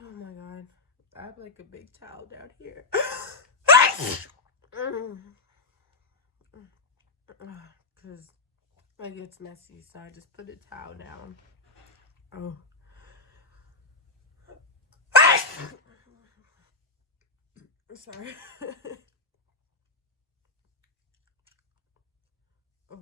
Oh my god. I have like a big towel down here. Because it gets messy, so I just put a towel down. Oh. Sorry. Oh.